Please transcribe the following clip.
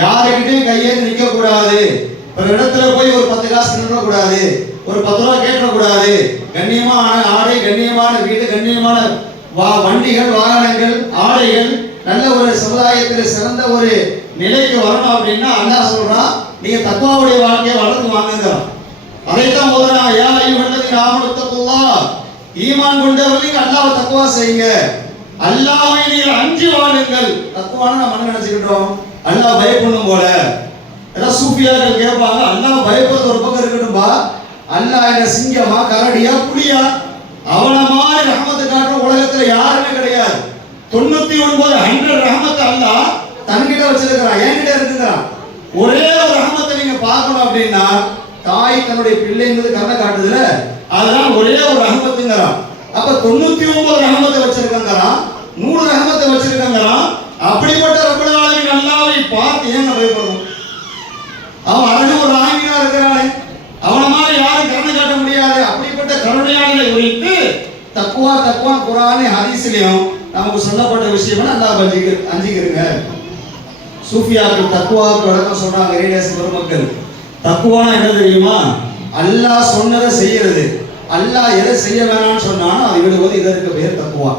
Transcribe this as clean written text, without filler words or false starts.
யாருக்கிட்டையும் கையேந்து நிற்க கூடாது. ஒரு இடத்துல போய் ஒரு 10 காசு நின்ற கூடாது, ஒரு 10 ரூபா கேட்க கூடாது. கண்ணியமான ஆடை, கண்ணியமான வீடு, கண்ணியமான வண்டிகள், வாகனங்கள், ஆடைகள், நல்ல ஒரு சமுதாயத்தில் சிறந்த ஒரு நிலைக்கு வரணும் அப்படின்னா அல்லாஹ் சொல்றான், நீங்க தக்வாவுடைய வாழ்க்கையை வளர்த்து வாங்குங்கிறான். அதைத்தான் முதல்ல யா அய்யுஹல்லதீன ஆமனு தக்குல்லாஹ், ஈமான் கொண்டவர்கள் அல்லாஹ்வை தக்வா செய்யுங்க, அல்லாஹ்வை நீங்கள் அஞ்சி வாழுங்கள். தக்வான்னு நம்ம நினைச்சுக்கிட்டோம் அல்லாஹ் பயப்படணும் போல. ஏதாவது சூஃபியாக்கள் கேட்பாங்க, அல்லாஹ் பயப்படுறது ஒரு பக்கம் இருக்கட்டும்பா, அல்லாஹ் என்ன சிங்கமா கரடியா புலியா? அவன மாதிரி ரஹமத்து காட்டுற உலகத்துல யாருமே கிடையாது. 99 ரஹமத்து அல்லாஹ் தன்கிட்ட வச்சிருக்கிறான், என்கிட்ட இருக்குங்கிறான். ஒரே ஒரு ரஹமத்தை நீங்க பார்க்கணும் அப்படின்னா, தாய் தன்னுடைய பிள்ளைங்கிறது கண்ணை காட்டுதுல, அதெல்லாம் ஒரே ஒரு ரஹமத்துங்கிறான். அப்ப 99 ரஹமத்தை வச்சிருக்காங்கிறான், 100 ரஹமத்தை வச்சிருக்காங்கிறான். அப்படிப்பட்ட ரப்பல் ஆலமீன் அல்லாஹ்வை பார்த்து ஏன் பயப்படணும்? அவன் அழகு ஒரு ஆங்கினா இருக்கிறானே, அவன மாதிரி யாரும் கருணை காட்ட முடியாது. அப்படிப்பட்ட கருணையாளரை குறித்து தக்குவா தக்குவா குர்ஆனே ஹதீஸ்லயும் நமக்கு சொல்லப்பட்ட விஷயம் அல்லாஹ் அஞ்சிக்கிறங்க. சூஃபியாக்கள் தக்குவாவுக்கு விளக்கம் சொல்றாங்க. ரேடியஸ் பெருமக்கள், தக்குவானா என்ன தெரியுமா? அல்லாஹ் சொன்னதை செய்யறது, அல்லாஹ் எதை செய்ய வேணாம்னு சொன்னானோ அதை விடுவது. இதற்கு பேர் தக்குவா.